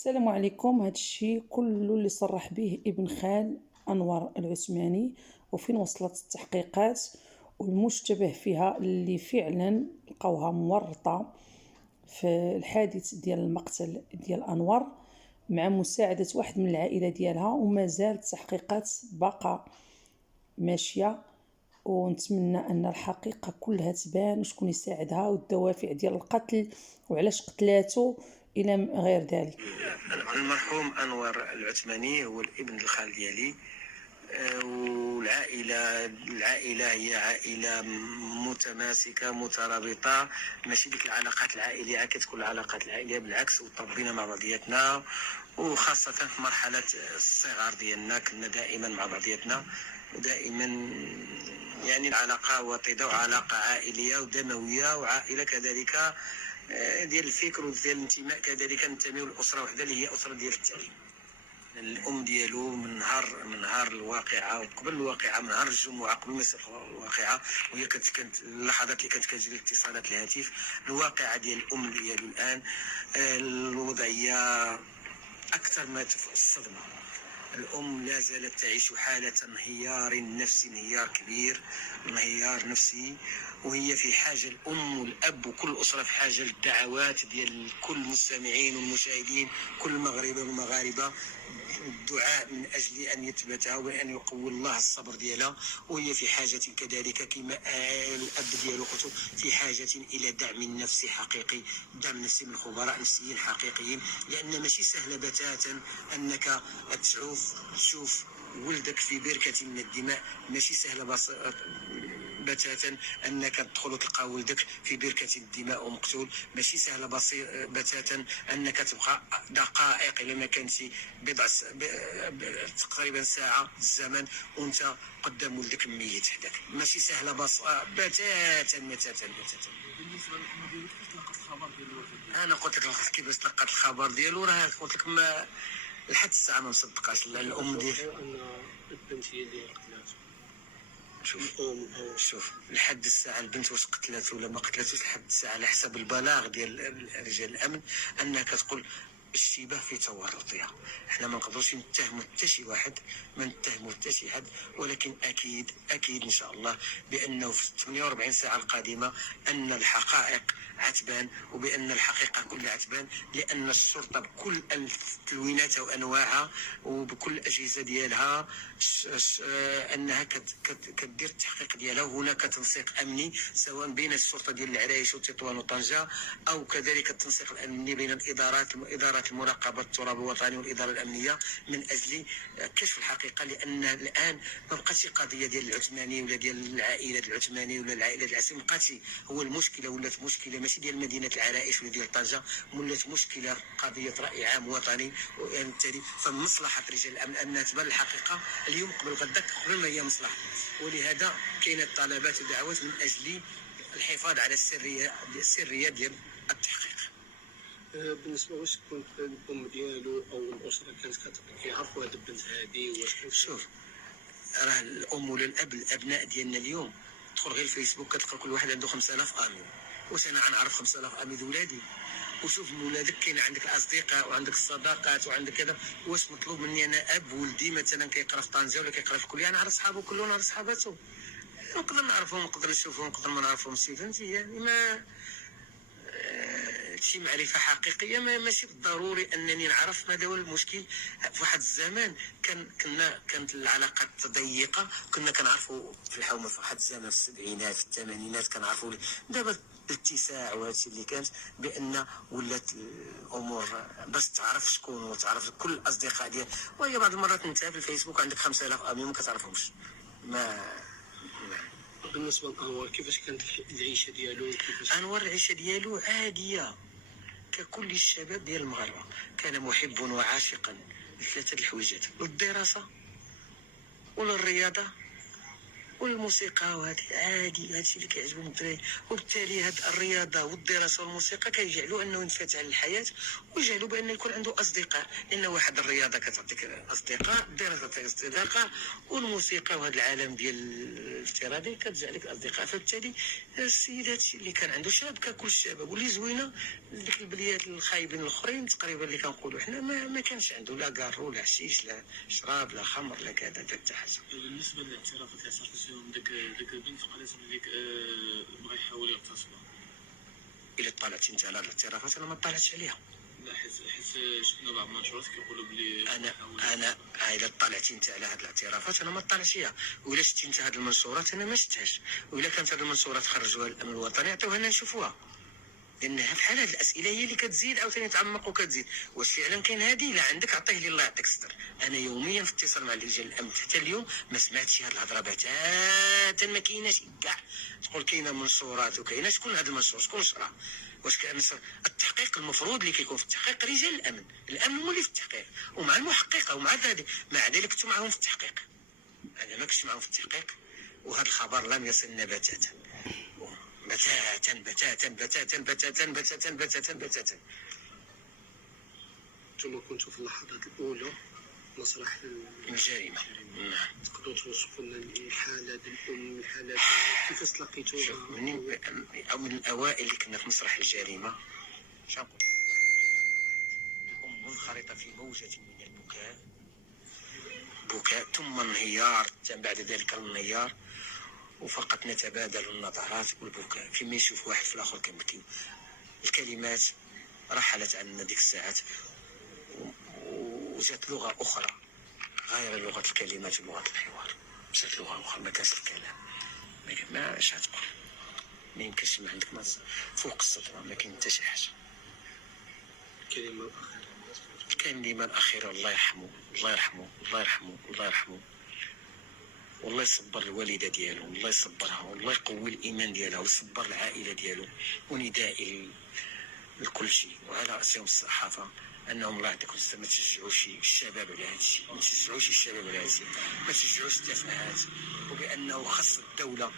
السلام عليكم. هذا الشيء كله اللي صرح به ابن خال أنور العثماني، وفين وصلت التحقيقات والمشتبه فيها اللي فعلا لقوها مورطة في الحادث ديال المقتل ديال أنور مع مساعدة واحد من العائلة ديالها، وما زالت التحقيقات باقا ماشية، ونتمنى أن الحقيقة كلها تبان وشكون يساعدها والدوافع ديال القتل وعلاش قتلاته إلى غير ذلك. المرحوم أنور العثماني هو الابن الخال ديالي، والعائلة هي عائلة متماسكة مترابطة، ماشي ديك العلاقات العائلية كتكون العلاقات العائلية بالعكس، وطبينا مع بعضياتنا، وخاصة في مرحلة الصغار ديالنا كنا دائما مع بعضياتنا، ودائما يعني العلاقة وطيدة وعلاقة عائلية ودموية، وعائلة كذلك ديال الفكر وديال الانتماء، كذلك ننتميو لأسرة وحدة اللي هي أسرة ديال التعليم. الأم ديالو من نهار الواقعة وقبل الواقعة، من نهار الجمعة قبل ما يصير الواقعة، وهي كانت اللحظات اللي كانت كتجري اتصالات الهاتف، الواقعة ديال الأم ديالو الآن الوضعية أكثر ما تفوق الصدمة. الأم لا زالت تعيش حالة انهيار نفسي، انهيار كبير، انهيار نفسي، وهي في حاجة، الأم والأب وكل أسرة في حاجة للدعوات ديال كل المستمعين والمشاهدين، كل المغاربة والمغاربة، الدعاء من أجل أن يثبتها وأن يقوي الله الصبر ديالها. وهي في حاجة كذلك كما الأب ديالو قلت في حاجة إلى دعم نفسي حقيقي، دعم نفسي من خبراء نفسيين حقيقيين، لأن ماشي سهلة بتاتا أنك تشوف ولدك في بركة من الدماء، ماشي سهلة بتاتا انك تدخل وتلقى ولدك في بركه الدماء ومقتول، ماشي سهله بتاتا انك تبقى دقائق الا ما كانتي تقريبا ساعه الزمن وانت قدام ولدك ميت حداك، ماشي سهله بتاتا. بالنسبه للام ديالو كيفاش تلقات الخبر ديالو؟ انا قلت لك كيفاش تلقات الخبر ديالو، راه قلت لك ما لحد الساعه ما مصدقاش الام ديالو ان البنت هي اللي قتلاتو. شوف لحد الساعة البنت واش قتلت ولا ما قتلتوش، لحد الساعة على حسب البلاغ ديال رجال الأمن أنها كتقول اشتباه في تورطها. احنا ما نقدروش نتهموا حتى شي واحد، ما نتهموا حتى شي حد، ولكن اكيد ان شاء الله بانه في 48 ساعه القادمه ان الحقائق عتبان، وبان الحقيقه كلها عتبان، لان الشرطه بكل تلويناتها وانواعها وبكل الاجهزه ديالها انها كدير التحقيق ديالها، وهناك تنسيق امني سواء بين الشرطه ديال العرايش وتطوان وطنجه، او كذلك التنسيق الامني بين اداره المراقبه التراب الوطني والاداره الامنيه من اجل كشف الحقيقه، لان الان ما بقاتش قضيه ديال العثماني ولا ديال العائله العثماني ولا العائله العسيم، ما بقاتش هو المشكله، ولات مشكله ماشي ديال مدينه العرائش ولا ديال طنجه، ولات مشكله قضيه راي عام وطني، وبالتالي فمصلحه رجال الامن انها تبان الحقيقه اليوم قبل غدا قبل ما هي مصلحه، ولهذا كاينه طلبات ودعوات من اجل الحفاظ على السريه ديال التحقيق. بالنسبه واش كنت الام ديالو او الاسره كانت كيعرفوا هاد البنت هادي؟ واش شوف راه الام ولا الاب، الابناء ديالنا اليوم تدخل غير الفيسبوك كتلقى كل واحد عنده 5000 امين، واش انا غنعرف 5000 امين د ولادي؟ وشوف من ولادك كاين عندك الاصدقاء وعندك الصداقات وعندك كذا، واش مطلوب مني انا اب ولدي مثلا كيقرا في طنجه ولا كيقرا في الكليه نعرف صحابو كلهم نعرف صحاباتو؟ نقدر نعرفهم، نقدر نشوفهم، نقدر ما نعرفهمش، فهمتي؟ يعني ما شي معرفه حقيقيه ماشي بالضروري انني نعرف. ماذا هو المشكل؟ في واحد الزمان كانت العلاقات ضيقه، كنا كنعرفوا في الحومه في واحد الزمان في السبعينات في الثمانينات كنعرفوا. دابا الاتساع وهادشي اللي كانت بان ولات الامور باش تعرف شكون وتعرف كل الاصدقاء ديال، وهي بعض المرات انت في الفيسبوك عندك 5000 امين ما كتعرفهمش. ما بالنسبه لانور كيفاش كانت العيشه ديالو؟ انور العيشه ديالو عاديه ككل الشباب ديال المغاربه، كان محب وعاشقا لثلاثه الحويجات، للدراسه وللرياضه والموسيقى وهذه عادي، هذا الشيء اللي كيعجبهم الدراري. وبالتالي هاد الرياضه والدراسه والموسيقى كيجعلوا انه ينفتح على الحياه، ويجعلوا بان يكون عنده اصدقاء، لان واحد الرياضه كتعطيك اصدقاء، الدراسه تعطيك اصدقاء، والموسيقى وهذا العالم ديال الافتراضي كتجعل لك اصدقاء. فبالتالي السيد هادشي اللي كان عنده شاب ككل الشباب، واللي زوينه ديك البليات الخايبين الاخرين تقريبا اللي كنقولوا حنا ما كانش عنده لا كارو لا حشيش لا شراب لا خمر لا كذا حتى حاجه. بالنسبه للاعترافات اللي صارت فيهم ديك البنت قالت بلي بغى يحاول يغتصبها. الا طلعتي انت على هاد الاعترافات انا ما طلعتش عليها. لا حيت شفنا بعض المنشورات كيقولوا بلي انا الا طلعتي انت على هاد الاعترافات انا ما طلعتش عليها، ولا شتي انت هاد المنشورات انا ما شفتهاش، ولا كانت هاد المنشورات خرجوها الامن الوطني عطيوها لنا نشوفوها. لان بحال هاد الاسئله هي اللي كتزيد عاوتاني تعمق وكتزيد. واش فعلا كاين هادي؟ لا عندك عطيه لي الله يعطيك الستر. انا يوميا في اتصال مع رجال الامن، حتى اليوم ما سمعتش هاد الهضره بتاتا، ما كايناش كاع. تقول كاينه منشورات وكاينه، شكون هاد المنشور؟ شكون شرا؟ واش كان التحقيق المفروض اللي كيكون في التحقيق رجال الامن، الامن هو اللي في التحقيق ومع المحققه ومع ذلك، مع ذلك كنت معهم في التحقيق. انا ما كنتش معهم في التحقيق، وهذا الخبر لم يصلنا بتاتا بتاتا بتاتا بتاتا بتاتا بتاتا بتاتا بتاتا. انتم كنتوا في اللحظات الاولى مسرح الجريمه. نعم. تقدروا توصفوا لنا الحاله ديال الام، الحاله كيفاش تلاقيتوها؟ من الاوائل اللي كنا في مسرح الجريمه، شنقول الام منخرطه في موجه من البكاء ثم انهيار، بعد ذلك الانهيار، وفقط نتبادل النظرات والبكاء فيما يشوف واحد في الاخر كنبكيو. الكلمات رحلت عنا ديك الساعات، وجات لغه اخرى غير لغه الكلمات ولغه الحوار. مشات لغه اخرى، ما كانش الكلام، ما اش غتقول، ما يمكنش، ما عندك فوق السطر ما كاين حتى شي حاجه. الكلمه الاخيره الله يرحمه الله يرحمه الله يرحمه الله يرحمه، والله يصبر الوالده ديالو، والله يصبرها، والله يقوي الايمان ديالها، ويصبر العائله ديالو. وندائي لكل شيء وعلى راسهم الصحافه انهم الله يعطيكم الصحه ما تشجعوش الشباب على هذا الشيء، ما تشجعوش الشباب على هذا الشيء، ما تشجعوش التفاهات، وبانه خص الدوله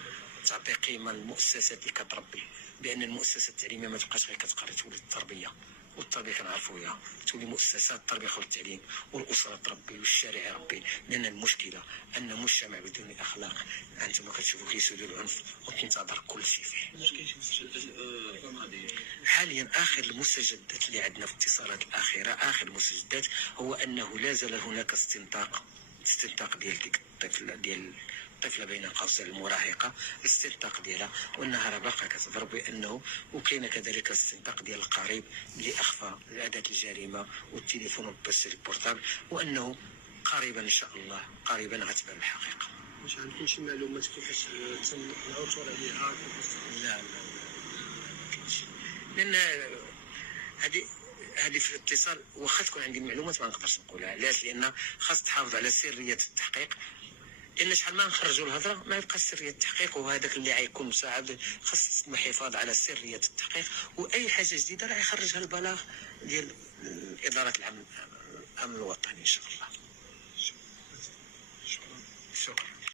تعطي قيمه للمؤسسات اللي كتربي، بان المؤسسات التعليميه ما تبقاش غير كتقري، تولي التربيه، والتربيه كنعرفوها تولي مؤسسات التربيه خل التعليم، والاسره تربي والشارع يربي. لان المشكله ان مجتمع بدون اخلاق انتم كتشوفوا كيسودوا العنف وتنتظر كل شيء فيه. واش كاين شي مستجدات حاليا اخر المستجدات اللي عندنا في الاتصالات الاخيره، اخر المستجدات هو انه لا زال هناك استنطاق ديال ديك الطفله بين قوسين المراهقه، الاستنطاق ديالها، وانها راه باقا كتضرب، بانه وكاين كذلك الاستنطاق ديال القريب اللي اخفى اداه الجريمه والتليفون والبرسل البورتابل، وانه قريبا ان شاء الله قريبا غتبان الحقيقه. واش عندكم شي معلومات كيفاش تم العثور عليها؟ لا ما كاينش، لان هذه في الاتصال واخا تكون عندي معلومات ما نقدرش نقولها. علاش؟ لان خاص تحافظ على سريه التحقيق، لان شحال ما نخرجوا الهضره ما يبقى سريه التحقيق، وهذاك اللي غيكون مساعد خاص الحفاظ على سريه التحقيق، واي حاجه جديده راه يخرجها البلاغ ديال اداره الامن الوطني ان شاء الله. شكرا.